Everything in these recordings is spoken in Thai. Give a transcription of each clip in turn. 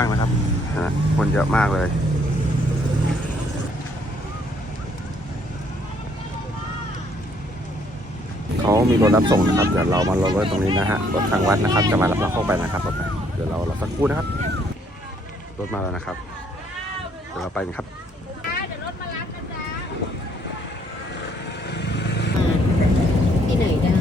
ากนะครับนะคนเยอะมากเลย เขามีรถรับส่งนะครับ เดี๋ยวเรามารอรถตรงนี้นะฮะ รถทางวัดนะครับ จะมารับเราเข้าไปนะครับต่อไปเดี๋ยวเรารอสักครู่นะครับ รถมาแล้วนะครับ เดี๋ยวเราไปกันครับ ที่ไหนได้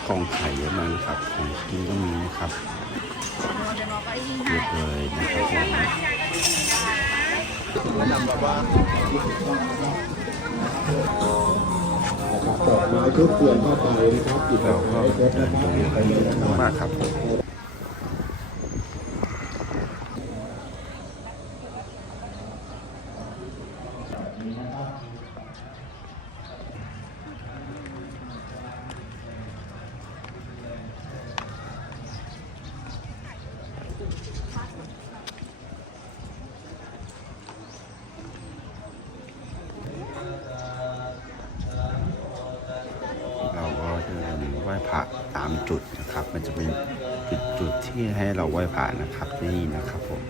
ข องขายเยอะมากนะครับของกินก็มีนะครับเยอะเลยนะครับผมเราก็เดินตรงนี้ไปเยอะมากครับ เราก็เดินไหว้พระตาม จุดนะครับ มันจะเป็นจุดจุดที่ให้เราไหว้พระนะครับนี่นะครับผม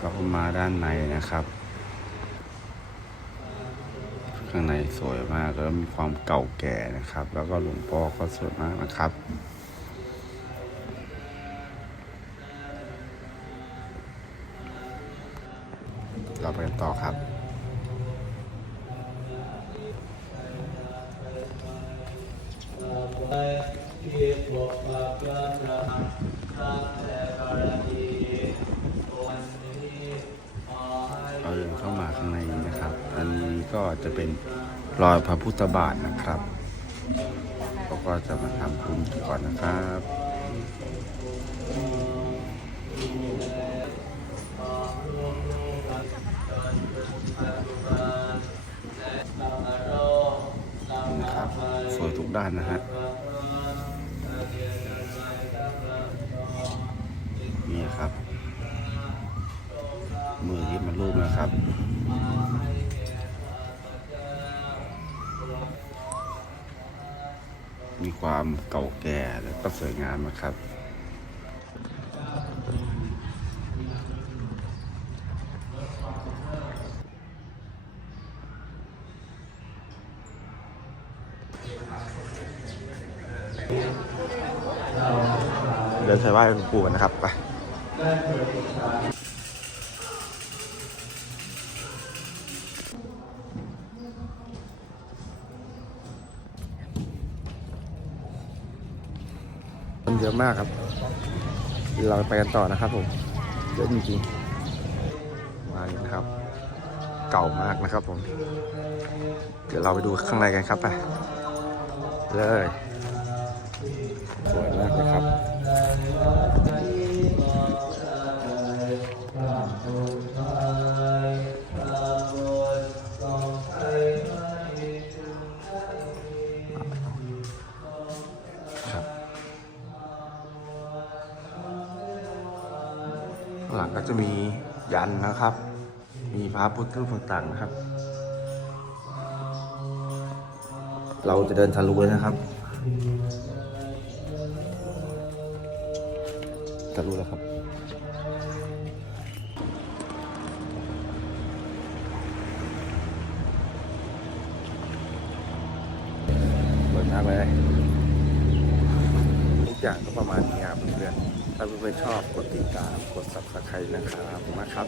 ก็มาด้านในนะครับ ข้างในสวยมากแล้วมีความเก่าแก่นะครับ แล้วก็หลวงพ่อก็สวยมากนะครับเราไปกันต่อครับ เราเดินเข้ามาข้างในนะครับ อันนี้ก็จะเป็นรอยพระพุทธบาทนะครับเราก็จะมาทำบุญก่อนนะครับนะครับสวยทุกด้านนะฮะ มือที่มันรูปนะครับมีความเก่าแก่และก็สวยงามนะครับ เดินใส่ไหว้หลวงปู่กันนะครับ ไปันเยอะมากครับ เราไปกันต่อนะครับผมเยอะจริงๆมาเลยนะครับ เก่ามากนะครับผม เดี๋ยวเราไปดูข้างในกันครับไปเลยสวยมากเลยครับ หลังก็จะมียันนะครับ มีพระพุทธรูปต่างๆนะครับ เราจะเดินทะลุเลยนะครับทะลุแล้วครับสวยมากเลย อย่างก็ประมาณนี้ครับเพื่อนๆถ้าเพื่อนๆชอบกดติดตามกด subscribe นะครับขอบคุณมากครับ